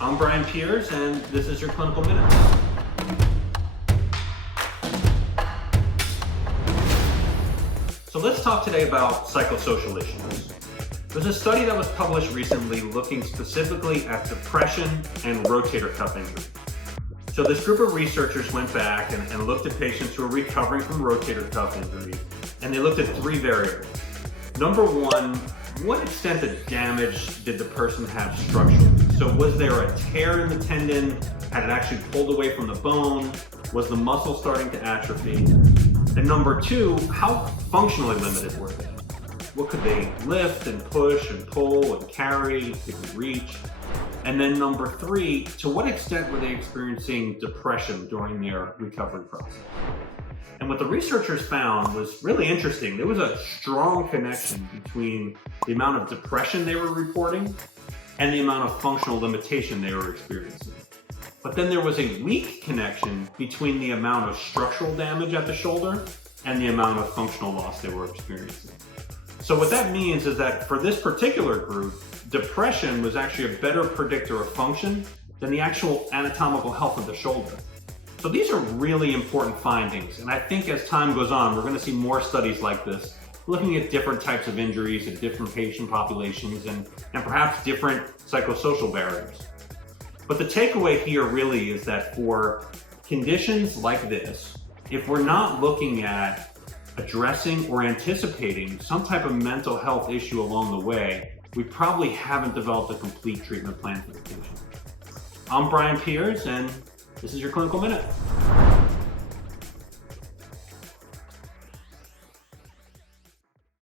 I'm Brian Piers, and this is your Clinical Minute. So let's talk today about psychosocial issues. There's a study that was published recently looking specifically at depression and rotator cuff injury. So this group of researchers went back and looked at patients who were recovering from rotator cuff injury, and they looked at three variables. Number one, what extent of damage did the person have structurally? So was there a tear in the tendon? Had it actually pulled away from the bone? Was the muscle starting to atrophy? And number two, how functionally limited were they? What could they lift and push and pull and carry? Could they reach? And then number three, to what extent were they experiencing depression during their recovery process? And what the researchers found was really interesting. There was a strong connection between the amount of depression they were reporting and the amount of functional limitation they were experiencing. But then there was a weak connection between the amount of structural damage at the shoulder and the amount of functional loss they were experiencing. So what that means is that for this particular group, depression was actually a better predictor of function than the actual anatomical health of the shoulder. So these are really important findings, and I think as time goes on, we're going to see more studies like this, looking at different types of injuries and different patient populations and perhaps different psychosocial barriers. But the takeaway here really is that for conditions like this, if we're not looking at addressing or anticipating some type of mental health issue along the way, we probably haven't developed a complete treatment plan for the patient. I'm Brian Piers, and this is your Clinical Minute.